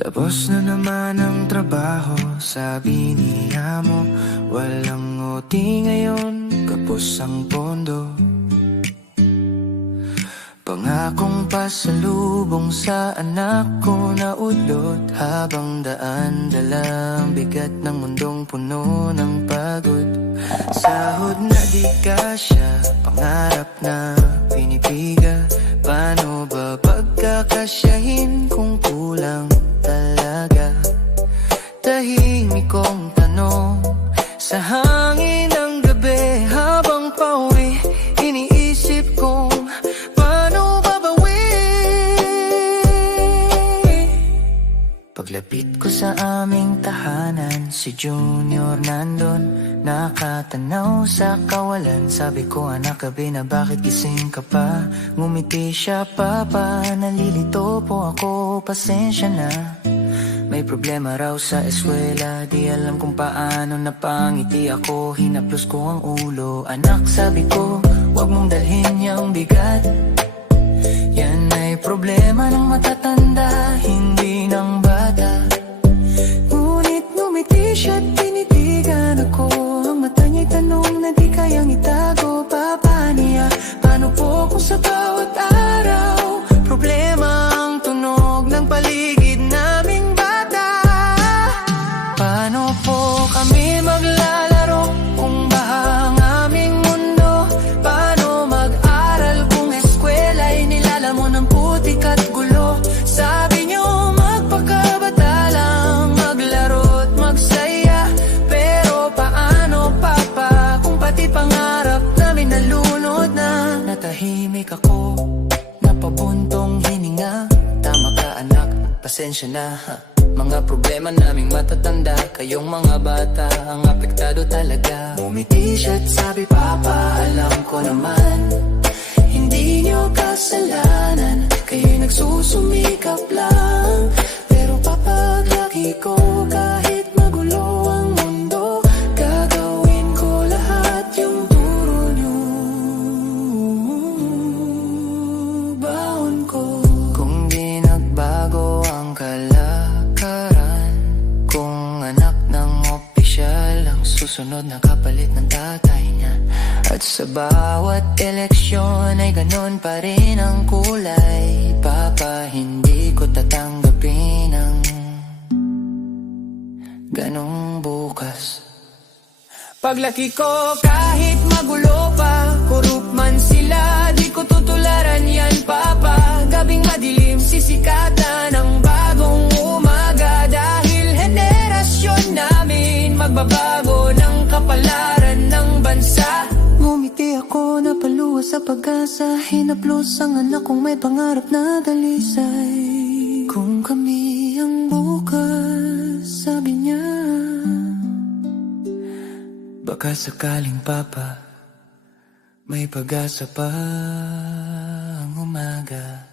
Tapos na naman ang trabaho, sabi ni amo. Walang OT ngayon, kapos ang pondo. Pangakong pasalubong sa anak ko na udlot. Habang daan dalang bigat ng mundong puno ng pagod. Sahod na di kasya, pangarap na pinipiga. Paano ba pagkakasyahin kung kulang talaga? Tahimik kong tanong sa hangin ng gabi. Habang pauwi, iniisip kong paano babawi. Paglapit ko sa aming tahanan, si Junior nandun, nakatanaw sa kawalan. Sabi ko, anak gabi na, bakit gising ka pa? Ngumiti siya, papa, nalilito po ako, pasensya na. May problema raw sa eskwela, di alam kung paano napangiti ako. Hinaplos ko ang ulo, anak sabi ko, wag mong dalhin yang bigat. Yan ay problema ng matatanda, hindi ng bata. Ngunit ngumiti siya't tinitigan ako. Ang mata niya'y tanong na di kayang itago. Papa niya, paano po kung sa bawat araw problema ang tunog ng paligid naming bata? Paano po kami maglalaro kung baha ang aming mundo? Paano mag-aral kung eskwela'y nilalamon ng putik at gulo? Sabi niyo magpakabata lang, maglaro't magsaya. Pero paano papa kung pati pangarap namin nalunod na? Natahimik ako, napabuntong hininga. Tama ka anak, pasensya na ha. Mga problema naming matatanda, kayong mga bata ang apektado talaga. Umiti siya't sabi, papa, alam ko naman hindi niyo kasalanan, kayo'y nagsusumikap lang. Pero papaglaki ko, kahit magulo ang mundo, gagawin ko lahat yung turo niyo. Baon ko kung di nagbago ang kalakaran, kung anak ng opisyal ang susunod na kapalit ng tatay niya. At sa bawat eleksyon ay ganon pa rin ang kulay. Papa, hindi ko tatanggapin ang ganong bukas. Paglaki ko, kahit magulo pa, kurup man sila, di ko tutularan yan, papa. Gabing madilim, sisikatan ng bagong umaga. Dahil henerasyon namin magbabago ng kapalaran ng bansa. Ngumiti ako, napaluwa sa pag-asa. Hinaplos ang anak kong may pangarap na dalisay. Kung kami ang bukas, sabi niya, baka sakaling papa, may pag-asa pa ang umaga.